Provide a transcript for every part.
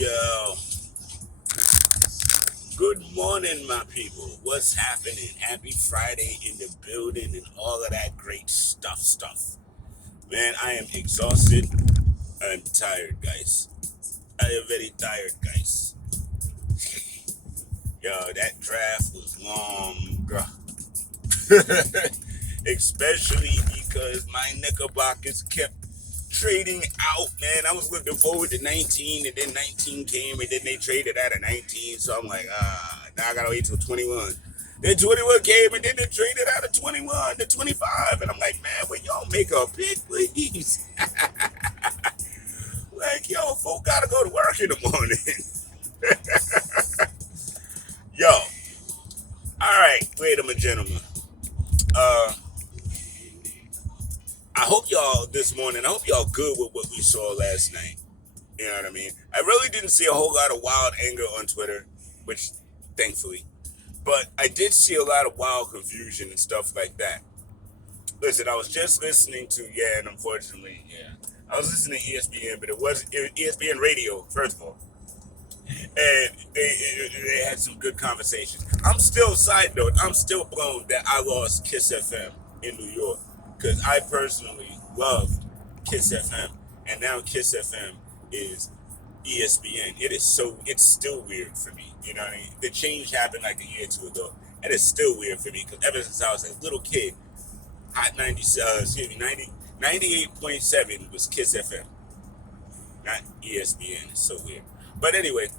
Yo, good morning, my people. What's happening? Happy Friday in the building and all of that great stuff. Man, I am exhausted and tired, guys. I am very tired, guys. Yo, that draft was long, bro. Especially because my Knickerbockers kept trading out, man. I was looking forward to 19, and then 19 came, and then they traded out of 19. So I'm like, now I gotta wait till 21. Then 21 came, and then they traded out of 21 to 25. And I'm like, man, will y'all make a pick, please? Like, yo, folk gotta go to work in the morning. Yo, all right, ladies and gentlemen. Uh, I hope y'all this morning, I hope y'all good with what we saw last night. You know what I mean? I really didn't see a whole lot of wild anger on Twitter, which thankfully. But I did see a lot of wild confusion and stuff like that. Listen, I was just listening to, and unfortunately, I was listening to ESPN, but it was ESPN radio, first of all. And they had some good conversations. Side note, I'm still blown that I lost Kiss FM in New York. Because I personally loved Kiss FM. And now Kiss FM is ESPN. It's still weird for me. You know what I mean? The change happened like a year or two ago. And it's still weird for me. Because ever since I was a little kid, Hot 98.7 was Kiss FM. Not ESPN. It's so weird. But anyway,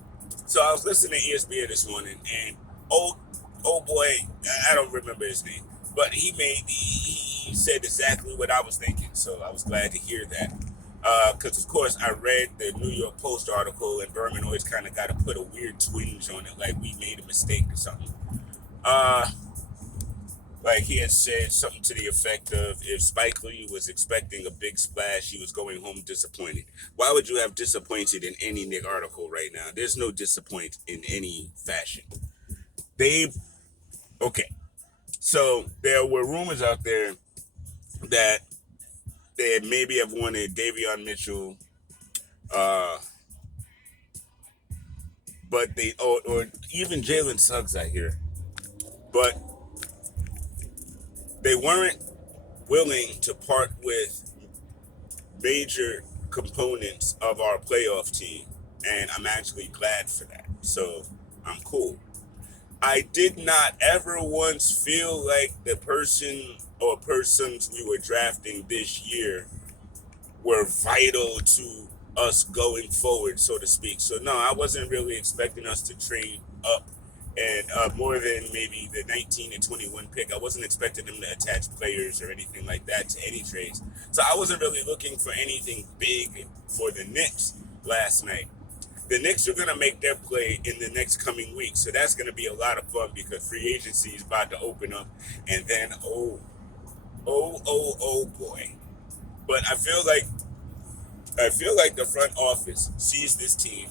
so I was listening to ESPN this morning, and old boy, I don't remember his name, but he said exactly what I was thinking. So I was glad to hear that. Because of course I read the New York Post article, and Berman always kind of got to put a weird twinge on it, like we made a mistake or something. Like he had said something to the effect of, if Spike Lee was expecting a big splash, he was going home disappointed. Why would you have disappointed in any Knick article right now? There's no disappoint in any fashion. Okay. So there were rumors out there that they maybe have wanted Davion Mitchell, but or even Jalen Suggs, I hear. But they weren't willing to part with major components of our playoff team, and I'm actually glad for that. So I'm cool. I did not ever once feel like the person or persons we were drafting this year were vital to us going forward, so to speak. So no, I wasn't really expecting us to trade up and more than maybe the 19 and 21 pick. I wasn't expecting them to attach players or anything like that to any trades. So I wasn't really looking for anything big for the Knicks last night. The Knicks are going to make their play in the next coming week. So that's going to be a lot of fun because free agency is about to open up. And then, oh boy. But I feel like the front office sees this team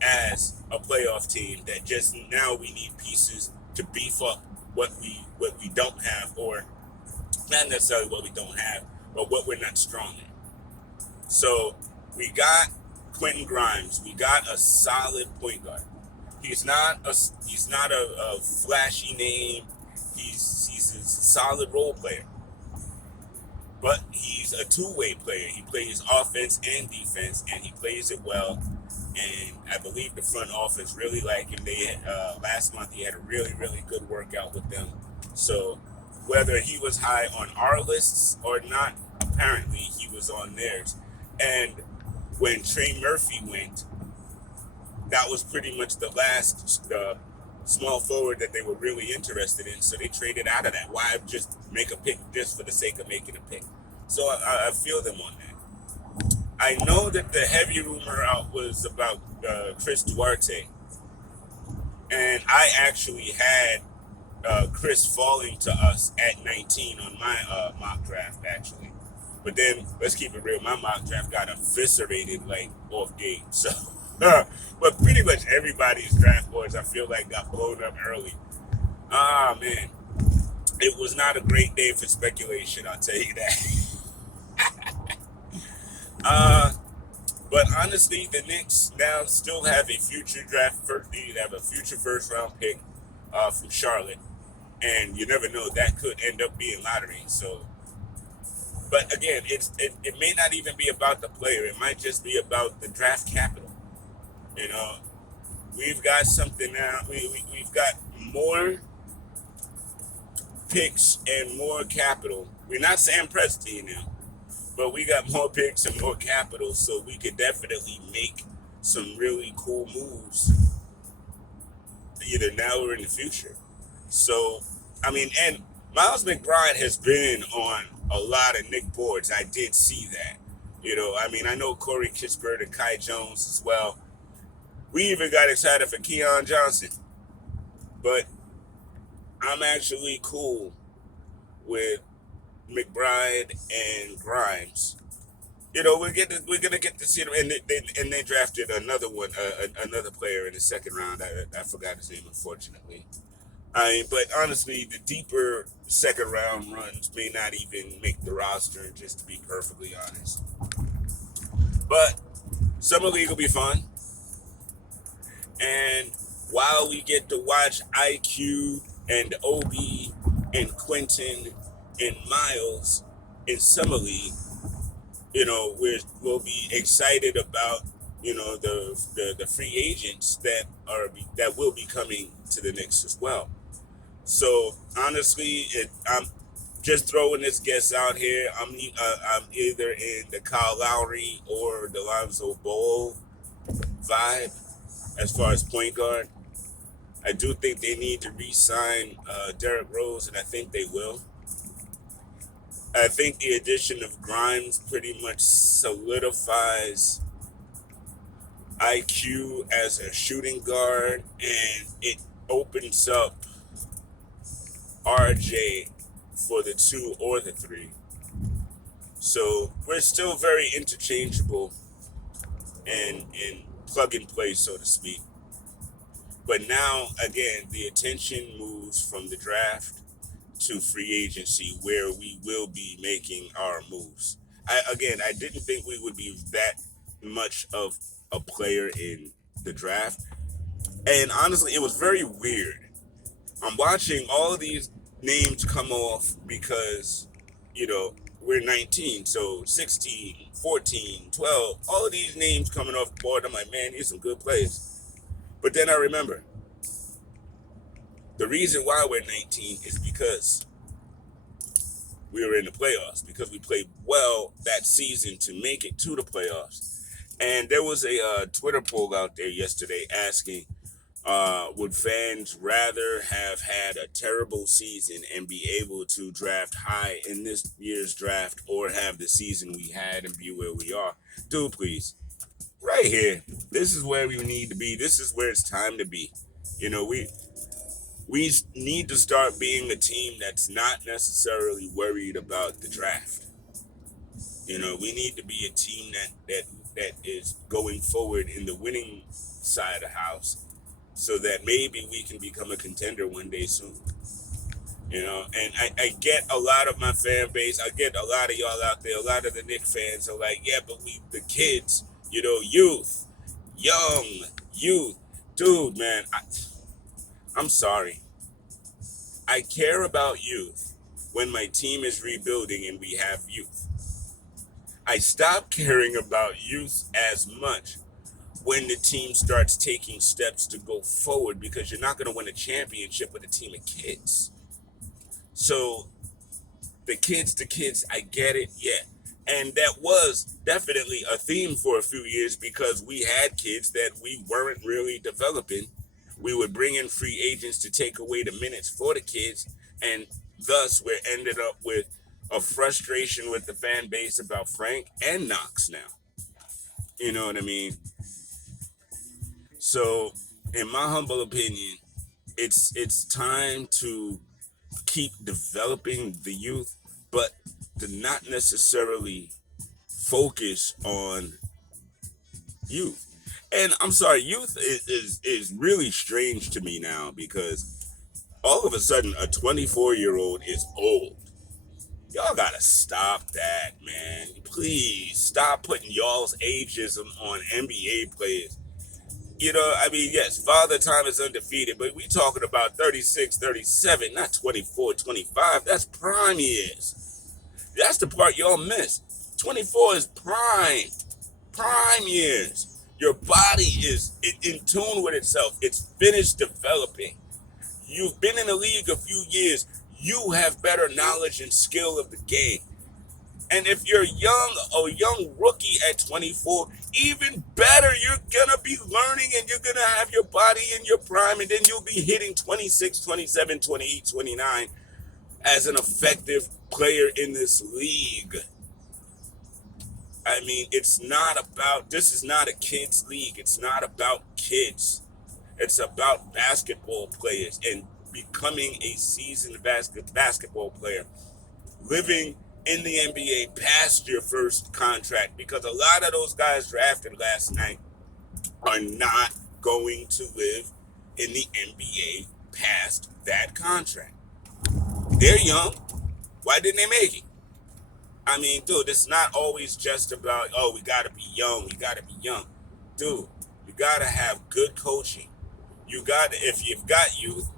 as a playoff team that just now we need pieces to beef up what we don't have, or not necessarily what we don't have, but what we're not strong in. So we got Quentin Grimes. We got a solid point guard. He's not a flashy name. He's a solid role player. But he's a two-way player. He plays offense and defense, and he plays it well. And I believe the front office really like him. They last month he had a really, really good workout with them. So whether he was high on our lists or not, apparently he was on theirs. And when Trey Murphy went, that was pretty much the last small forward that they were really interested in. So they traded out of that. Why just make a pick just for the sake of making a pick? So I feel them on that. I know that the heavy rumor out was about Chris Duarte. And I actually had Chris falling to us at 19 on my mock draft, actually. But then, let's keep it real, my mock draft got eviscerated, like, off game. So, but pretty much everybody's draft boards, I feel like, got blown up early. Man. It was not a great day for speculation, I'll tell you that. But honestly, the Knicks now still have a future draft first. They have a future first round pick from Charlotte, and you never know, that could end up being lottery. So, but again, it may not even be about the player. It might just be about the draft capital. You know, we've got something now. We've got more picks and more capital. We're not Sam Presti now, but we got more picks and more capital, so we could definitely make some really cool moves either now or in the future. So, I mean, and Miles McBride has been on a lot of Knick boards. I did see that. You know, I mean, I know Corey Kispert and Kai Jones as well. We even got excited for Keon Johnson. But I'm actually cool with McBride and Grimes. You know, we're gonna get to see them, and they drafted another one, another player in the second round. I forgot his name, unfortunately. I mean, but honestly, the deeper second round runs may not even make the roster, just to be perfectly honest. But summer league will be fun, and while we get to watch IQ and Obi and Quentin and Miles in summer league, you know, we'll be excited about, you know, the free agents that will be coming to the Knicks as well. So honestly, I'm just throwing this guess out here. I'm either in the Kyle Lowry or the Lonzo Ball vibe as far as point guard. I do think they need to re-sign Derrick Rose, and I think they will. I think the addition of Grimes pretty much solidifies IQ as a shooting guard, and it opens up RJ for the 2 or the 3. So we're still very interchangeable and plug and play, so to speak. But now, again, the attention moves from the draft to free agency, where we will be making our moves. I didn't think we would be that much of a player in the draft. And honestly, it was very weird. I'm watching all of these names come off because, you know, we're 19, so 16, 14, 12, all of these names coming off the board. I'm like, man, these are some good players. But then I remember, the reason why we're 19 is because we were in the playoffs, because we played well that season to make it to the playoffs. And there was a Twitter poll out there yesterday asking, would fans rather have had a terrible season and be able to draft high in this year's draft, or have the season we had and be where we are? Dude, please. Right here. This is where we need to be. This is where it's time to be. You know, we need to start being a team that's not necessarily worried about the draft. You know, we need to be a team that is going forward in the winning side of the house, so that maybe we can become a contender one day soon. You know, and I get a lot of my fan base. I get a lot of y'all out there. A lot of the Knick fans are like, yeah, but the kids, you know, youth, young youth. Dude, man, I'm sorry. I care about youth when my team is rebuilding and we have youth. I stop caring about youth as much when the team starts taking steps to go forward, because you're not going to win a championship with a team of kids. So the kids, I get it, yeah. And that was definitely a theme for a few years, because we had kids that we weren't really developing. We would bring in free agents to take away the minutes for the kids, and thus we're ended up with a frustration with the fan base about Frank and Knox now. You know what I mean? So, in my humble opinion, it's time to keep developing the youth, but to not necessarily focus on youth. And I'm sorry, youth is really strange to me now, because all of a sudden a 24-year-old is old. Y'all gotta stop that, man. Please stop putting y'all's ageism on NBA players. I mean, yes, Father Time is undefeated, but we talking about 36, 37, not 24, 25. That's prime years. That's the part y'all miss. 24 is prime years. Your body is in tune with itself. It's finished developing. You've been in the league a few years. You have better knowledge and skill of the game. And if you're a young rookie at 24, even better, you're going to be learning and you're going to have your body in your prime, and then you'll be hitting 26, 27, 28, 29 as an effective player in this league. I mean, this is not a kids' league. It's not about kids. It's about basketball players and becoming a seasoned basketball player, living in the NBA past your first contract, because a lot of those guys drafted last night are not going to live in the NBA past that contract. They're young. Why didn't they make it? I mean, dude, it's not always just about, oh, we got to be young. We got to be young. Dude, you got to have good coaching. If you've got youth,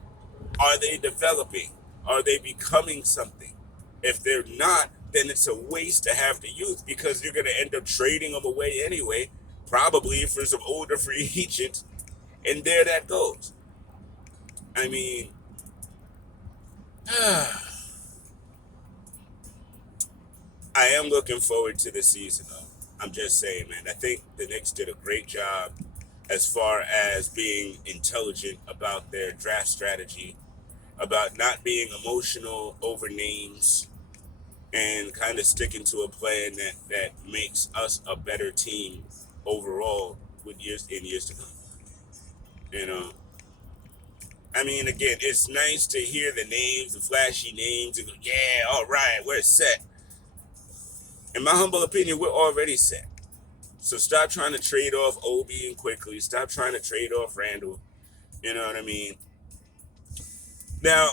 are they developing? Are they becoming something? If they're not, then it's a waste to have the youth, because you're going to end up trading them away anyway, probably for some older free agents, and there that goes. I mean, I am looking forward to the season, though. I'm just saying, man, I think the Knicks did a great job as far as being intelligent about their draft strategy, about not being emotional over names, and kind of sticking to a plan that makes us a better team overall with years to come. You know, I mean, again, it's nice to hear the names, the flashy names, and go, yeah, all right, we're set. In my humble opinion, we're already set. So stop trying to trade off Obi and quickly. Stop trying to trade off Randall. You know what I mean? Now,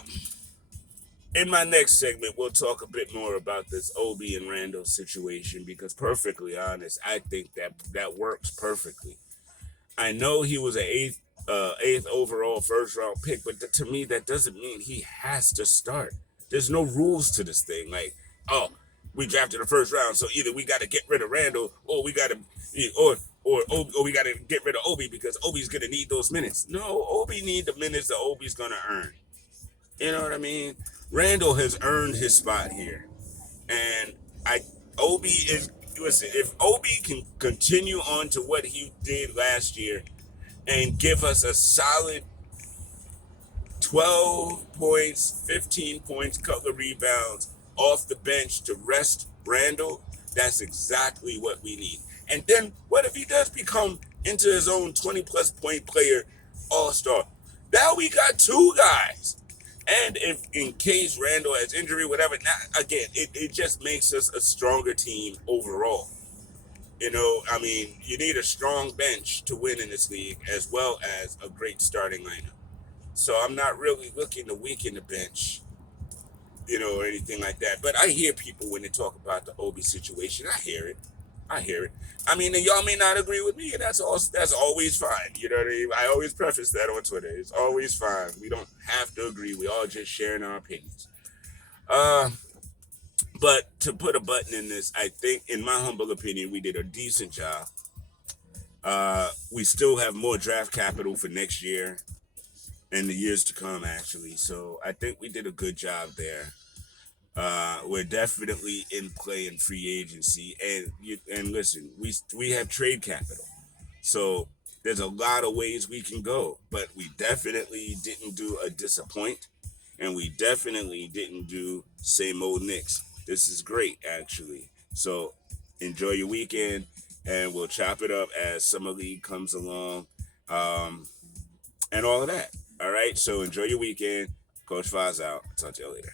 in my next segment, we'll talk a bit more about this Obi and Randall situation, because, perfectly honest, I think that works perfectly. I know he was an eighth overall first round pick, but to me that doesn't mean he has to start. There's no rules to this thing. Like, oh, we drafted the first round, so either we got to get rid of Randall, or we got to, or we got to get rid of Obi, because Obi's gonna need those minutes. No, Obi need the minutes that Obi's gonna earn. You know what I mean? Randall has earned his spot here, and Obi is. Listen, if Obi can continue on to what he did last year and give us a solid 12 points, 15 points, couple of rebounds off the bench to rest Randall, that's exactly what we need. And then what if he does become into his own 20-plus point player, all-star? Now we got two guys. And if in case Randall has injury, whatever, now, again, it just makes us a stronger team overall. I mean, you need a strong bench to win in this league, as well as a great starting lineup. So I'm not really looking to weaken the bench, or anything like that. But I hear people when they talk about the Obi situation. I hear it. I mean, and y'all may not agree with me, and that's always fine. You know what I mean? I always preface that on Twitter. It's always fine. We don't have to agree. We all just sharing our opinions. But to put a button in this, I think, in my humble opinion, we did a decent job. We still have more draft capital for next year and the years to come, actually. So I think we did a good job there. We're definitely in play in free agency, and listen, we have trade capital, so there's a lot of ways we can go. But we definitely didn't do a disappoint, and we definitely didn't do same old Knicks. This is great, actually. So enjoy your weekend, and we'll chop it up as Summer League comes along, and all of that. All right, so enjoy your weekend. Coach Foz out. Talk to you later.